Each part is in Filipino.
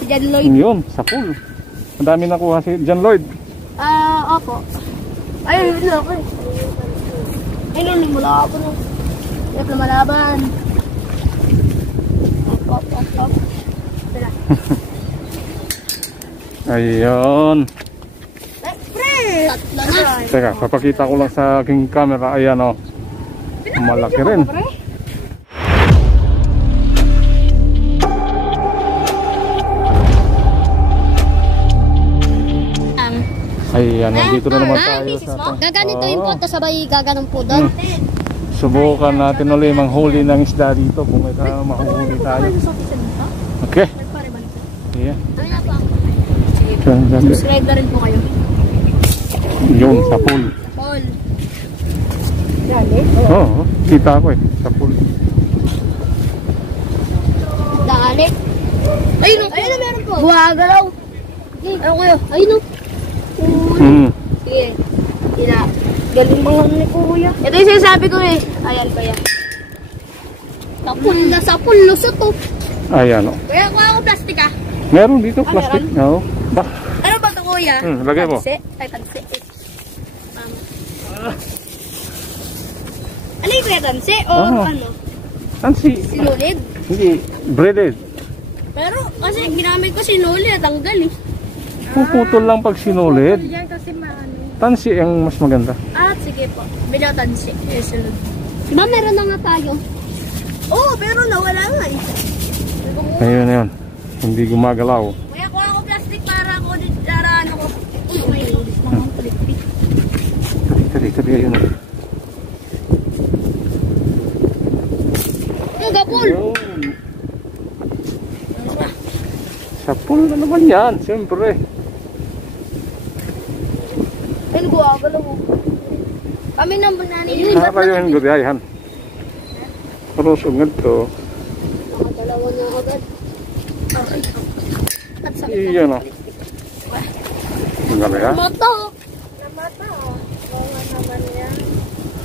Si John Lloyd. Yun, sa pool. Ang dami nakuha si John Lloyd. Opo. Ay, yun ako eh. Ay, nung mula ako nung. Hindi ako lumalaban. Op. Tara. Ayun. Pre! Tatlo na. Teka, papakita ko lang sa aking camera. Ayan o. Malaki rin. Ayan, nandito na naman tayo sa Gaganituin po ito sabay gaganong po doon. Subukan natin ulit manghuli ng isda dito kung may mahuhuli tayo. Okay. Yeah. Subscribe na rin po kayo. Yun, sa pool. Pool. Oo, kita ko eh, sa pool. Dali. Ayun na meron po. Buhagalaw. Ayun kayo. Ayun o. Sige. Sila. Galing mga ni kuya. Ito yung sinasabi ko eh. Ayan pa yan. Sa pool. Lusot to. Ayan o. Kuya, kuha ako plastic ah. Meron dito, plastic. Oo. Ano ba ito kuya? Lagay mo. Pansi. Ay, pansi. Ano yung kuya, tansi? O ano? Tansi. Sinulid? Hindi, breaded. Pero kasi ginamit ko sinulid, tanggal eh. Puputol lang pag sinulid. Tansi ang mas maganda. Sige po. Bila tansi. Yes, diba meron na nga tayo? Oo, pero nawala nga eh. Ayun. Hindi gumagalaw. Kuya, kuha ako plastic para ako ano ko. Uy, ulis naman palikpik. Dito, ayun. Ang gapol! Sa pool na naman yan, siyempre. Ayun, gumagalaw mo. Kami nang banani. Kayo yung gudyayan. Pero sungad to. Nakadalawa na agad. Iyan o. Ang gabi ha? Namata.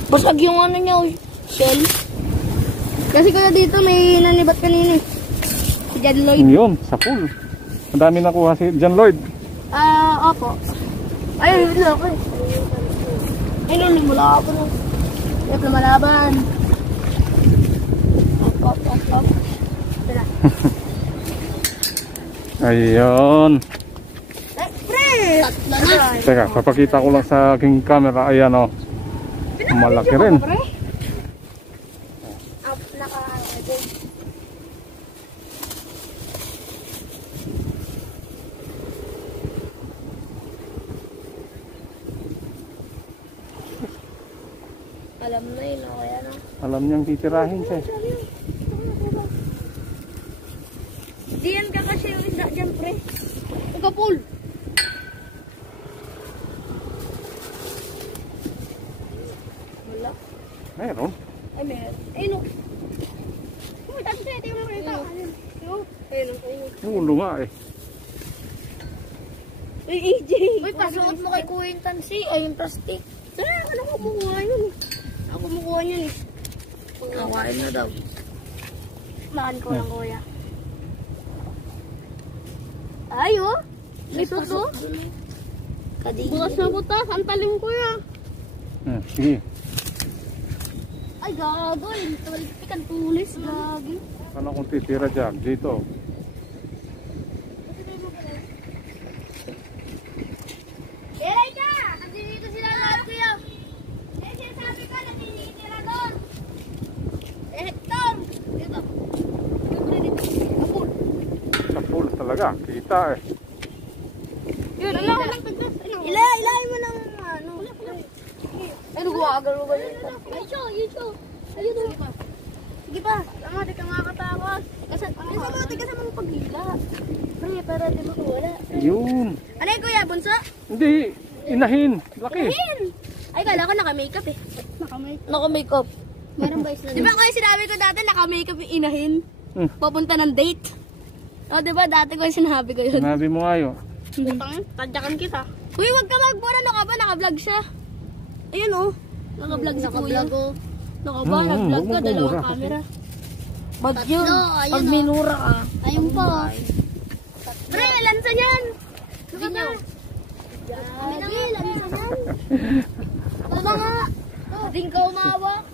Basag yung ano niya, shell. Kasi kaya dito may nanibat kanina eh. Si John Lloyd. Yun, sa pool. Ang dami nakuha si John Lloyd. Opo. Ay, yun ako eh. Ay, nung mula ako nung. Hindi ako lumalaban. Op. Tara. Ayun. Pre! Tatlo na. Teka, papakita ko lang sa aking camera. Ayan o. Malaki rin. Alam na yun, kaya na. Alam niyang titirahin siya. Diyan ka kasi yung isda dyan, pre. Pagkapul. Wala. Meron. Ay, meron. Ayun o. Uy, tapos na ito yung marita. Ayun. Ayun. Ulo nga eh. Uy, AJ. Uy, pasuot mo kay Kuya yung tansi. Ay, yung plastic. Ano ko kumukuha yun eh. Ako kumukuha yun eh. Pagkakain na daw. Maan ko lang, Kuya. Ay, oh. May suto. Bukas na butas. Ang talim, Kuya. Sige. Ay, gago. Talikpik ang tulis. Gagi. Ano kung titira dyan? Dito. Eray ka! Andito sila lahat, Kuya. Eh, sinasabi ka na tinitira doon. Hector! Dito. Kapul. Sa pool talaga. Kita eh. Yun, ilay mo ng ano. Ano gumagalo ba yun? Yun siya. Ayun o. Sige pa. Tama, di ka makakatakot. Di ka naman paghila. Pre, para di makawala. Yun. Ano yung Kuya, bunso? Hindi. Inahin. Laki. Inahin! Ay, kala ko naka-makeup eh. Naka-makeup. Meron ba isla? Di ba kayo sinabi ko dati naka-makeup yung inahin? Papunta ng date. O, di ba dati ko yung sinabi ko yun? Sinabi mo nga yun. Tadyakan kita. Uy, wag ka mag-bora. Ano ka ba? Naka-vlog siya. Ayun o. Naka-vlog si Kuya. Naka-ba? Nag-vlog ka. Dalawang camera. Bad yun. Pag minura ka. Ayun pa. may lansa yan. Hindi nyo. Lagi, lansa yan. Tama nga. Hindi ka umawa.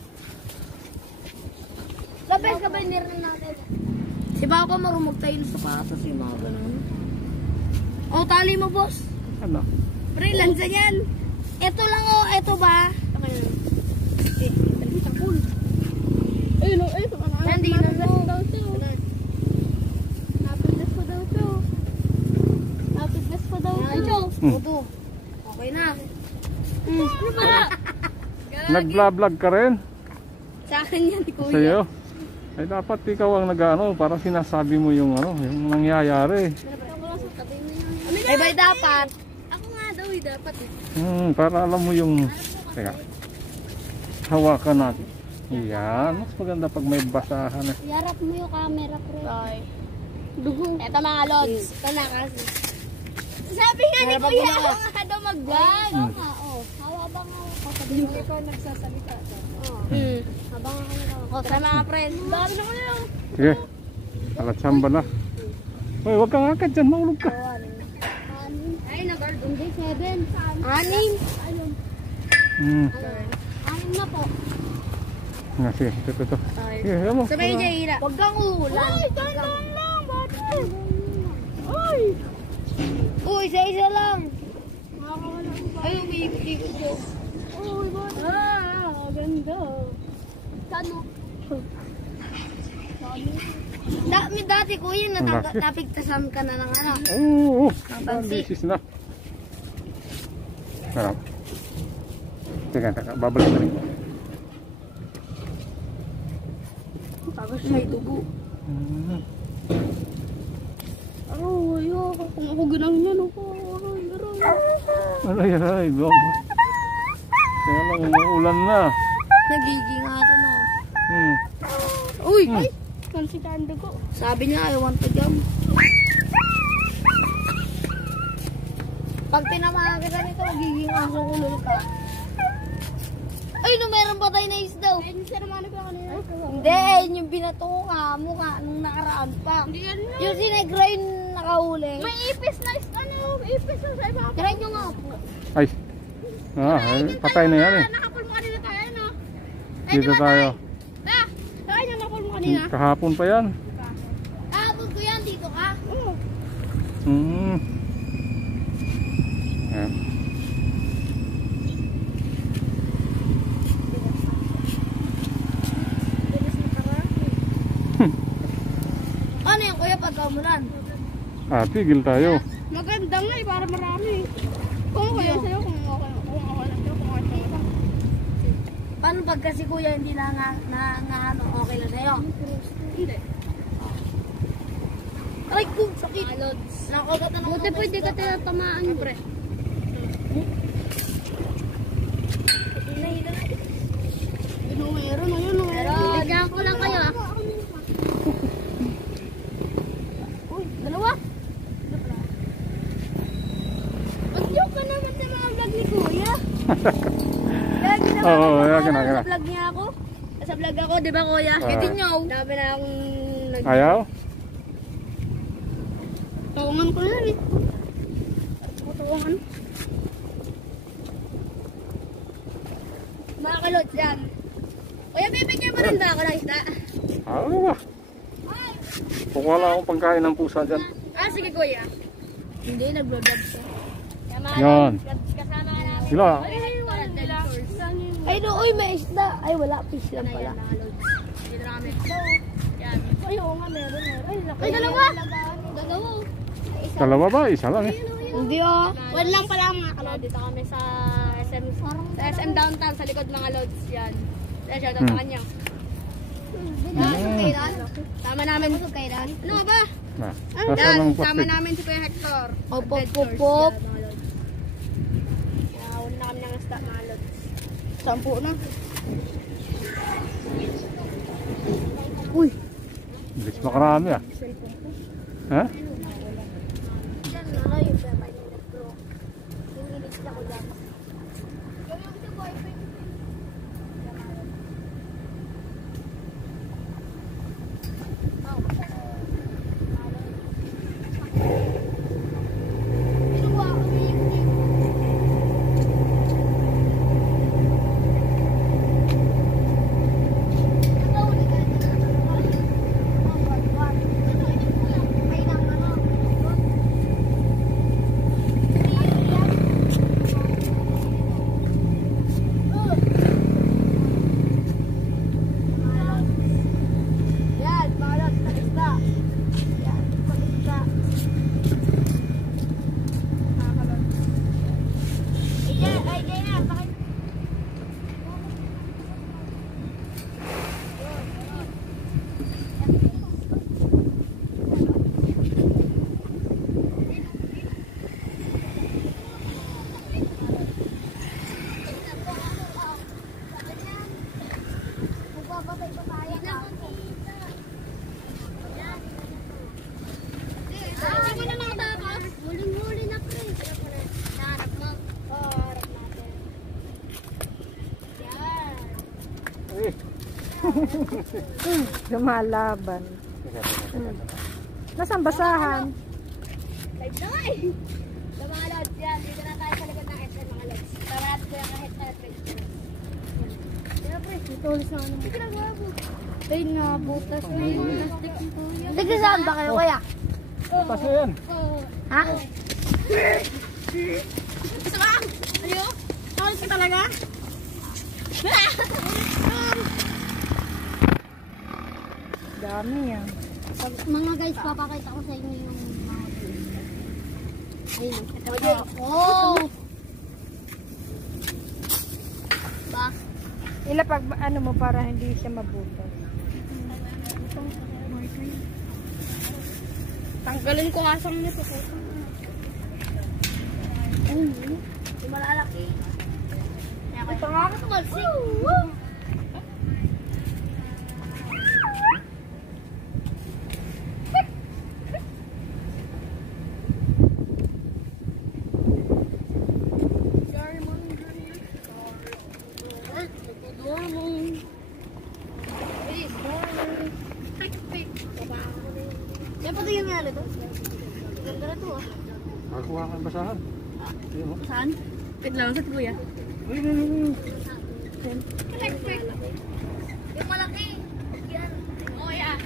Labes ka ba yung nirnan natin? Si Papa marumag tayo ng sapatos yung mga ganun. O, tali mo, boss. Ano? Pre, lansa yan. Ito lang o, ito ba? Ayun o, ito. Nandito na daw ito. Napidness ko daw ito. Napidness ko daw ito. Ito. Okay na. Ano ba? Nag-vlog ka rin? Sa akin yan, kuya. Sa'yo? Ay dapat ikaw ang nag-ano, parang sinasabi mo yung ano, yung nangyayari. Ay, bay dapat. Ako nga daw, dapat eh. Para alam mo yung... Teka. Hawakan natin. Yan. Mas maganda pag may basahan. Yarap mo yung camera, pre. Ay. Dugo. Eto mga lods. Ito na kasi. Sabi nga ni Kuya, ako nga daw mag-vlog. Oo nga, oh. Habang ako. Sabihin ko ikaw nagsasalita. Habang ako nagsasalita. Sa mga friends. Dami na ko na yun. Sige. Alatsamba na. Uy, huwag kang akad dyan. Maulog ka. Ay, nag-guard. Hindi, 7. 6. Ayun. 6 na po. Nga, sige. Ito. Sige, alam mo. Sabay niya, Ira. Huwag kang uulan. Ay, tandan lang. Bakit? Ay. Uy, isa-isa lang. Ay, umiikot-ikot yun. Uy, bakit? Ganda. Kano? Dati kuya, napigtasan ka na ng ano. Oo. Pansi. Bisis na. Sarap. Teka. Babalik na rin. Tapos may dugo. Kung ako ginang yan, ako. Ano yan ay, bro. Kaya lang umuulan na. Nagiging ato na. Uy! Ay! Nansitahan dugo. Sabi niya, I want to jump. Pag pinamahan ka nito, magiging aso kulol ka. Ay, no, meron pa tayo na isda. Hindi, yun yung binato ko ka, mukha, nung nakaraan pa. Yung sinegra yung nakahuli. May ipis na isda, ipis na sa iba. Try nyo nga po. Ay! Patay na yan eh. Nakapul mo kanina tayo, no? Dito tayo. Try nyo nakapul mo kanina. Kahapon pa yan. Abog ko yan, dito ka? Oo. Ayan. Ano yan, kuya, pagkamulan? Tigil tayo. Maganda nga eh, para marami. Kung kaya sa'yo, kung okay lang sa'yo, kung okay lang. Paano pag kasi kuya hindi na ano, okay lang sa'yo? Hindi. Ay, kung sakit. Nakagatan ako. Buti pwede ka tinatamaan. Pre. Meron. Bigyan ko lang kayo ah. Uy, dalawa. Mag-joke ka naman sa mga vlog ni Kuya. Lagi naman sa vlog niya ako. Sa vlog ako, di ba Kuya? Hindi nyo. Dami na akong Ayaw? tawangan ko na eh. Tawangan. Mga kalots yan. Kuya, bibigyan mo rin ba ako ng isda? Ano ba? Kung wala akong pagkain ng pusa dyan. Sige Kuya. Hindi, nag-vlog siya. Yan. Kasama ka namin. Sila. Ay, no, uy, may isda. Ay, wala. Fish lang pala. Ay, oo nga, meron. Ay, dalawa. Dalawa ba? Isa lang eh. Hindi oh. One lang pala mga kalod. Dito kami sa SM Downtown, sa likod mga lods. Yan. Shout out sa kanya. Sama namin. Ano ba? Sama namin si Kuya Hector. Pop. Una na kami ng isda mga lods. 10 na. Uy. Bilis makarami ah. Ha? Lumalaban. Nasaan basahan? Live na nga eh. Sa mga lods yan, dito na tayo sa likod ng SM mga lods. Tama natin ko yung kahit na pre. Itulis na ano. Sige na gawa. Ay nga, butas. Nagkasaan ba kayo kaya? Paso yan. Ha? Gusto ka? Ano? Tawag ka talaga? Dami yan. Mga guys, papakita ko sa inyo yung mga ayun. Oh! Ba? Ilapag ano mo para hindi siya mabutas. Tanggalin ko asang nito. Ayun. Yung malalaki. Ito nga ako tumalsik. Yan pati yung nga ito. Ganda na ito ah. Nakakuha kang basahan. Saan? Wait lang, sa kuya. Yung malaki. Yan. Oh yeah.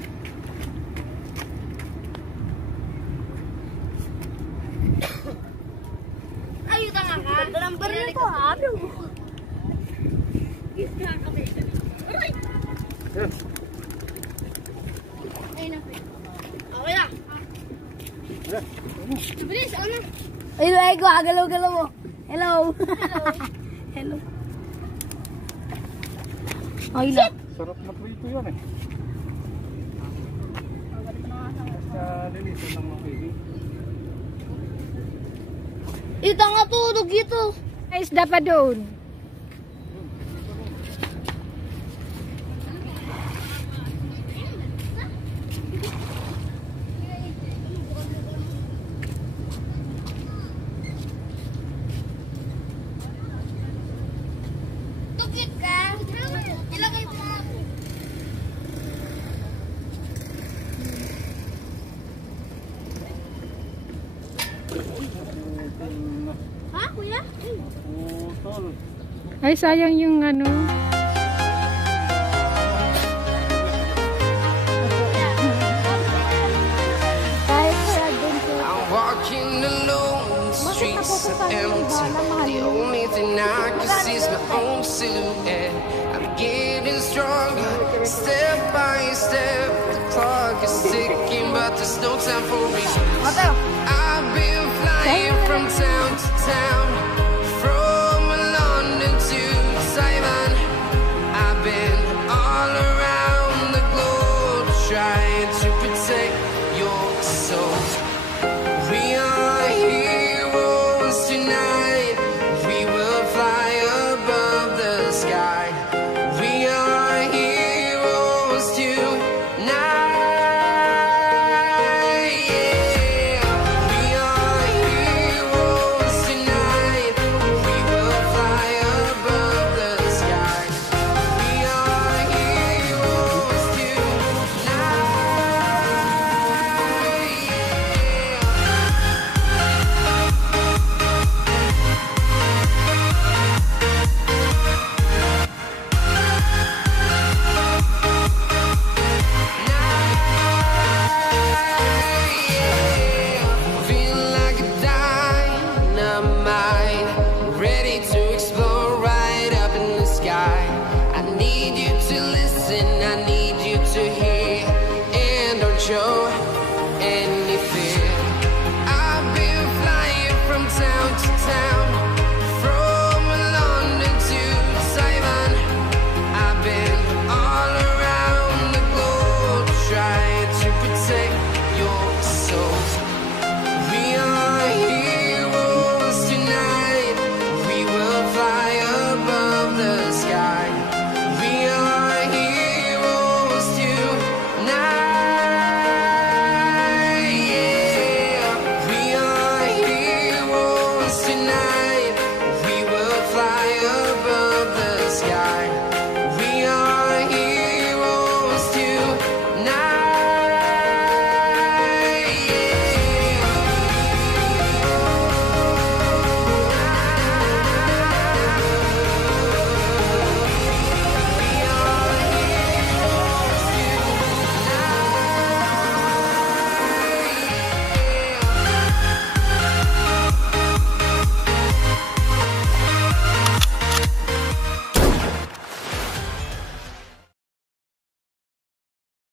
Ay, yung tanga ka. Dalang baril ito ha. Isla kami. Aray! Ayun na. Okay na. Bilis, ano? Ayun, ay ko. Galaw-galaw mo. Hello. Hello. Ay na. Sarap na prito yan eh. Basta lilisan lang mga baby. Ito nga tulog ito. Ay, isda pa doon. Tukit ka. Ilagay mo. Ha, kuya? Putol. Ay, sayang yung ano. Kahit kaya doon ko. I'm walking alone, the streets are empty. The only thing I can see is my own silhouette. I'm getting stronger, step by step. The clock is ticking, but there's no time for me. I've been flying from town to town.